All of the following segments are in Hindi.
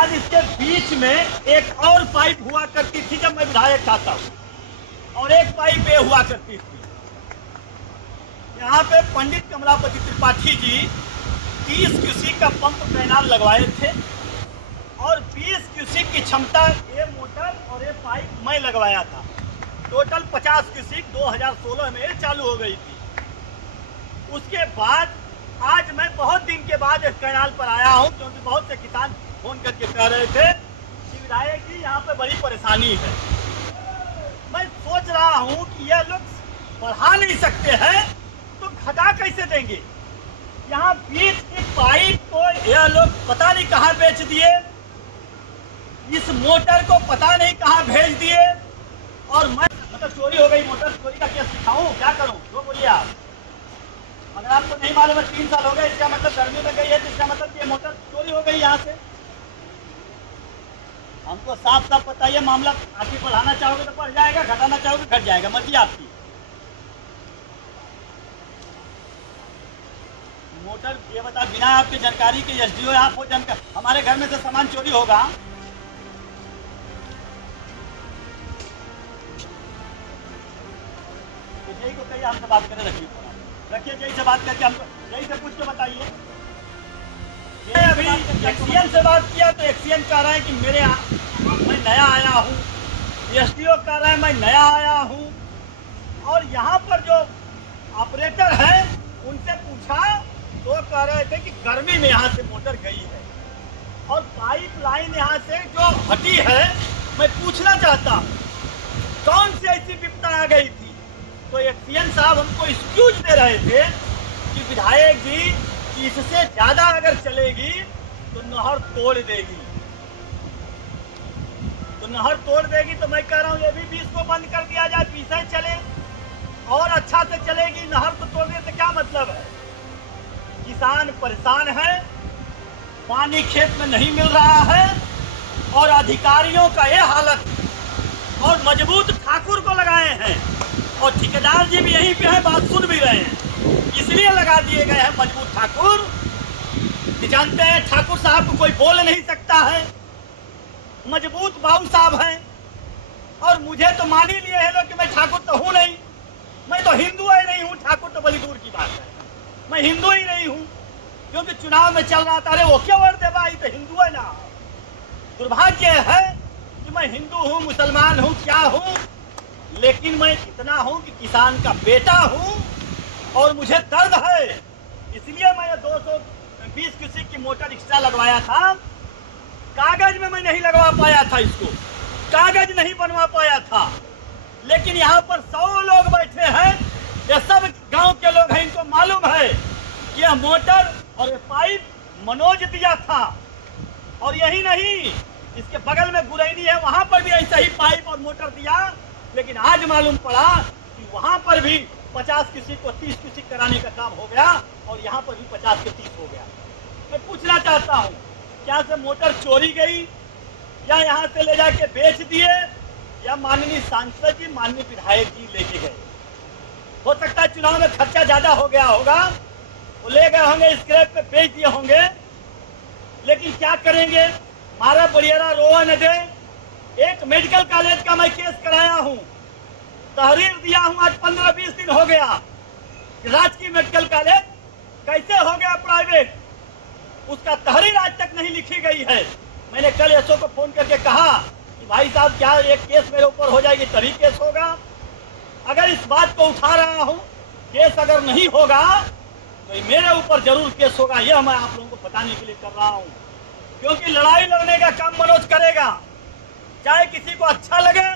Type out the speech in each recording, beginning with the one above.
बाद इसके बीच में एक और पाइप हुआ करती थी जब मैं विधायक था तब, और एक पाइप ये हुआ करती थी। यहाँ पे पंडित कमलापति त्रिपाठी जी 30 क्यूसेक का पंप कैनाल लगवाए थे और 20 क्यूसेक की क्षमता ये मोटर और ये पाइप मैं लगवाया था। टोटल 50 क्यूसेक 2016 में ये चालू हो गई थी। उसके बाद आज मैं बहुत दिन के बाद इस कैनाल पर आया हूँ, क्योंकि बहुत से किसान फोन करके कह रहे थे कि विधायक जी यहाँ पे बड़ी परेशानी है। मैं सोच रहा हूँ कि ये लोग बढ़ा नहीं सकते हैं तो घटा कैसे देंगे। यहाँ बीच की पाइप को ये लोग पता नहीं कहाँ बेच दिए, इस मोटर को पता नहीं कहाँ भेज दिए, और मैं मतलब चोरी हो गई मोटर। चोरी का केस दिखाऊं, क्या करूं, जो बोलिए आप। अगर आपको नहीं मालूम है 3 साल हो गए, इसका मतलब गर्मी में गई है, इसका मतलब ये मोटर चोरी हो गई यहाँ से। हमको साफ साफ बताइए मामला। आगे बढ़ाना चाहोगे तो बढ़ जाएगा, घटाना चाहोगे घट जाएगा, मर्जी आपकी। मोटर ये बता, बिना आपकी जानकारी के एसडीओ आप हो जानकार, हमारे घर में से सामान चोरी होगा। तो यही को कहिए हमसे बात करें, रखिए यही से बात करके हमको यही से पूछ के बताइए। ये अभी एक्सीएन से बात किया तो एक्सीएन कह रहा है कि मैं नया आया हूँ, एसडीओ कह रहा है मैं नया आया हूँ, और यहाँ पर जो ऑपरेटर है उनसे पूछा तो कह रहे थे कि गर्मी में यहाँ से मोटर गई है और पाइप लाइन यहाँ से जो हटी है। मैं पूछना चाहता हूँ कौन सी ऐसी विपदा आ गई थी। तो एक्सीएन साहब हमको एक्सक्यूज दे रहे थे कि विधायक जी कि इससे ज्यादा अगर चलेगी तो नहर तोड़ देगी, तो नहर तोड़ देगी। तो मैं कह रहा हूँ ये भी 20 को बंद कर दिया जाए, 20 चले और अच्छा से चलेगी। नहर तो तोड़ देने से क्या मतलब है। किसान परेशान है, पानी खेत में नहीं मिल रहा है, और अधिकारियों का ये हालत, और मजबूत ठाकुर को लगाए हैं, और ठेकेदार जी भी यहीं पे है, बात सुन भी रहे हैं, इसलिए लगा दिए गए हैं मजबूत ठाकुर। जानते हैं ठाकुर साहब को कोई बोल नहीं सकता है, मजबूत बाबू साहब हैं। और मुझे तो मान ही लिए हैं लोग कि मैं ठाकुर तो हूँ नहीं, मैं तो हिंदू ही नहीं हूँ, ठाकुर तो बड़ी दूर की बात है, मैं हिंदू ही नहीं हूँ। क्योंकि चुनाव में चल रहा था, अरे वो क्या वोट दे भाई, तो हिंदू है ना। दुर्भाग्य है कि मैं हिंदू हूँ, मुसलमान हूँ, क्या हूँ, लेकिन मैं इतना हूँ कि किसान का बेटा हूँ और मुझे दर्द है। इसलिए मैं 220 क्यूसेक की मोटर एक्स्ट्रा लगवाया था। कागज में मैं नहीं लगवा पाया था, इसको कागज नहीं बनवा पाया था, लेकिन यहाँ पर 100 लोग बैठे हैं, ये सब गांव के लोग हैं, इनको मालूम है कि यह मोटर और ये पाइप मनोज दिया था। और यही नहीं, इसके बगल में गुरैनी है, वहां पर भी ऐसा ही पाइप और मोटर दिया। लेकिन आज मालूम पड़ा कि वहां पर भी 50 क्यूसेक को 30 क्यूसेक कराने का काम हो गया, और यहाँ पर भी 50 के 30 हो गया। मैं पूछना चाहता हूँ क्या से मोटर चोरी गई, या यहाँ से ले जाके बेच दिए, या माननीय सांसद जी माननीय विधायक जी लेके गए। हो सकता है चुनाव में खर्चा ज्यादा हो गया होगा, वो ले गए होंगे, स्क्रैप पे बेच दिए होंगे। लेकिन क्या करेंगे, मारा बड़ियारा रोआ न दे। एक मेडिकल कॉलेज का मैं केस कराया हूँ, तहरीर दिया हूँ, आज 15-20 दिन हो गया। राजकीय मेडिकल कॉलेज कैसे हो गया प्राइवेट, उसका तहरीर आज तक नहीं लिखी गई है। मैंने कल एसओ को फोन करके कहा कि भाई साहब क्या एक केस मेरे ऊपर हो जाएगी तभी केस होगा। अगर इस बात को उठा रहा हूँ, केस अगर नहीं होगा तो मेरे ऊपर जरूर केस होगा, यह मैं आप लोगों को बताने के लिए कर रहा हूँ। क्योंकि लड़ाई लड़ने का काम मनोज करेगा, चाहे किसी को अच्छा लगे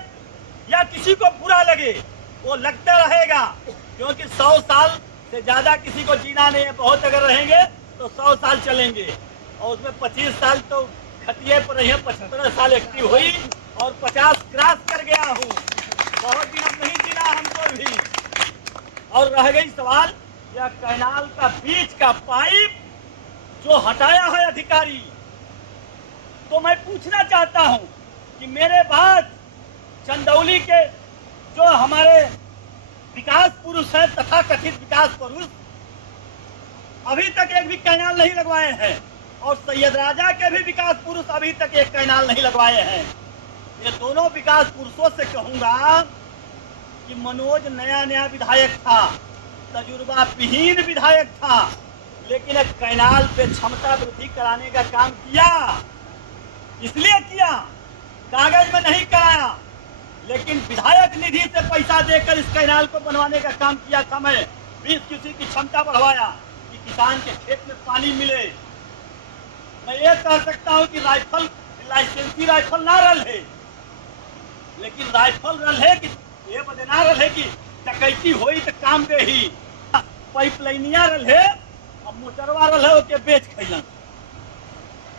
या किसी को बुरा लगे, वो लगता रहेगा। क्योंकि 100 साल से ज्यादा किसी को जीना नहीं है, बहुत अगर रहेंगे तो 100 साल चलेंगे, और उसमें 25 साल तो खटिए पर रही है, 75 साल एक्टिव हुई, और 50 क्रॉस कर गया हूँ। बहुत दिन अब नहीं जीना हमको भी। और रह गई सवाल या कैनाल का बीच का पाइप जो हटाया है अधिकारी, तो मैं पूछना चाहता हूं कि मेरे बाद चंदौली के जो हमारे विकास पुरुष हैं, तथा कथित विकास पुरुष, अभी तक एक भी कैनाल नहीं लगवाए हैं, और सैयद राजा के भी विकास पुरुष अभी तक एक कैनाल नहीं लगवाए हैं। ये दोनों विकास पुरुषों से कहूंगा कि मनोज नया नया विधायक था, तजुर्बा विहीन विधायक था, लेकिन एक कैनाल पे क्षमता वृद्धि कराने का काम किया। इसलिए किया, कागज में नहीं कराया, लेकिन विधायक निधि से पैसा देकर इस कैनाल को बनवाने का काम किया था। मैं 20 क्यूसेक की क्षमता बढ़वाया कि किसान के खेत में पानी मिले। मैं ये कह सकता हूँ कि राइफल लाइसेंसी राइफल ना रहे, लेकिन राइफल रहे कि ये बदना रहे कि डकैती होई तो काम दे ही, पाइपलाइनिया रहे और मोटरवा रहे के बेच खैलन।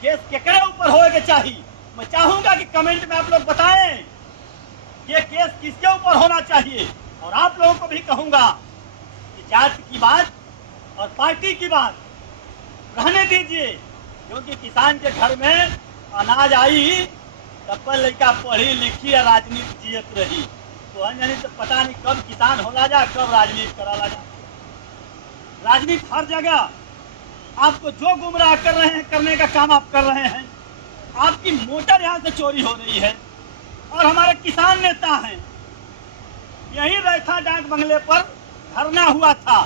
केस केकरे ऊपर होएगा चाहिए? मैं चाहूंगा कि कमेंट में आप लोग बताएं ये केस किसके ऊपर होना चाहिए। और आप लोगों को भी कहूंगा कि जाति की बात और पार्टी की बात रहने दीजिए, क्योंकि किसान के घर में अनाज आई तब पर लड़का पढ़ी लिखी या राजनीति जियत रही, तो जानी तो पता नहीं कब किसान होला जा, कब राजनीति करा जा। राजनीति हर जगह आपको जो गुमराह कर रहे हैं, करने का काम आप कर रहे हैं। आपकी मोटर यहाँ से चोरी हो रही है और हमारे किसान नेता हैं। यही रैथा डाक बंगले पर धरना हुआ था।